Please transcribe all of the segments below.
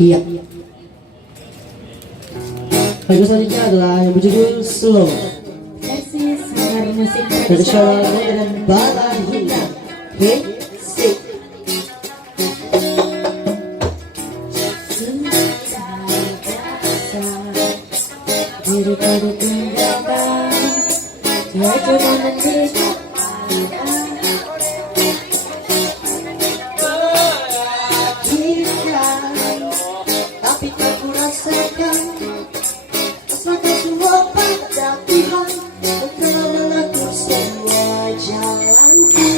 Iya. Lagu selanjutnya adalah yang berjudul Slow. Versi Sanggar Musik Tradisional dengan Bala Hina. Oke, sip. daripada tinggalkan dia cuma menjadi tapi tak ku rasakan maka semua pada Tuhan engkau mengatur semua jalanku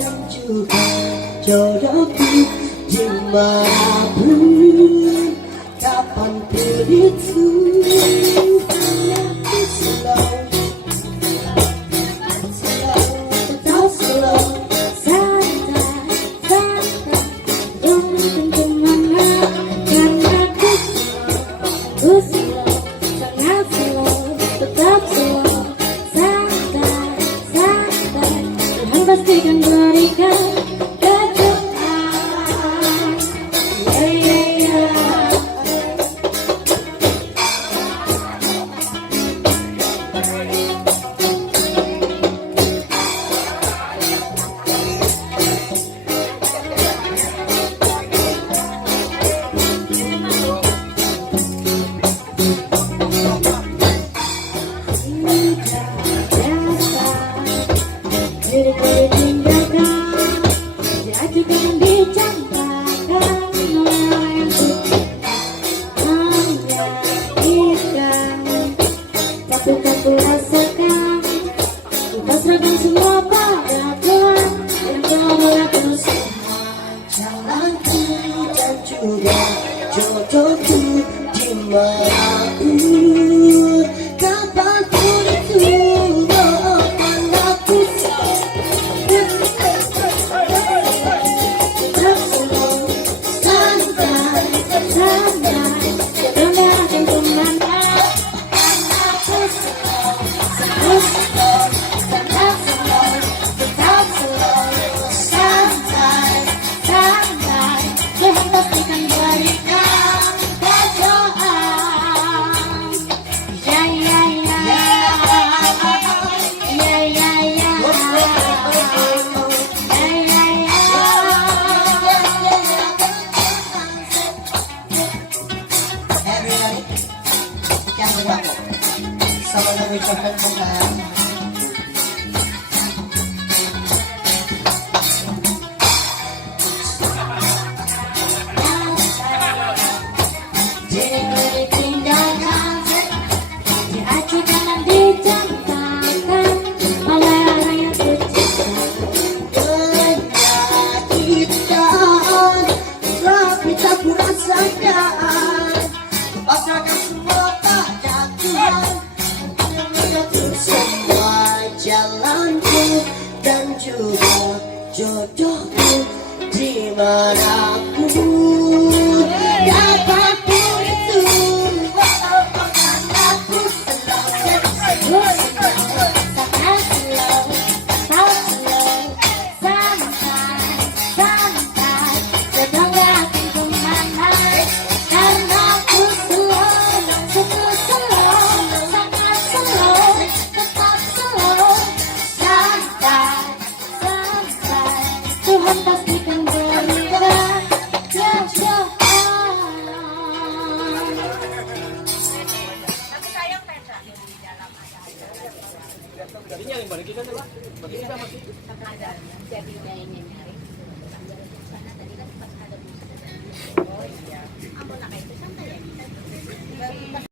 dan juga jodohku dimanapun kapanpun itu hanya ku selalu tetap selalu pastikan berikan kejutan. Daripada tinggalkan, diajukan dicampakkan orang yang suci hanya ikan. Tapi tak ku rasakan, ku pasrahkan semua pada Tuhan yang kau mengatur semua jalanku dan juga jodohku dimanapun kapanpun itu sama dengan ucapan bukan ditinggalkan, diajukan dan dicampakkan oleh orang yang tercinta. menyakitkan tapi tak ku rasakan pasrahkan semua pada Tuhan yang mengatur semua jalanku dan juga jodohku dimanapun kapanpun itu akan aku selalu Tuhan pastikan berikan kejutan. Jadi nyari balik kita tuh, bagi kita masih. Jadi kayaknya nyari.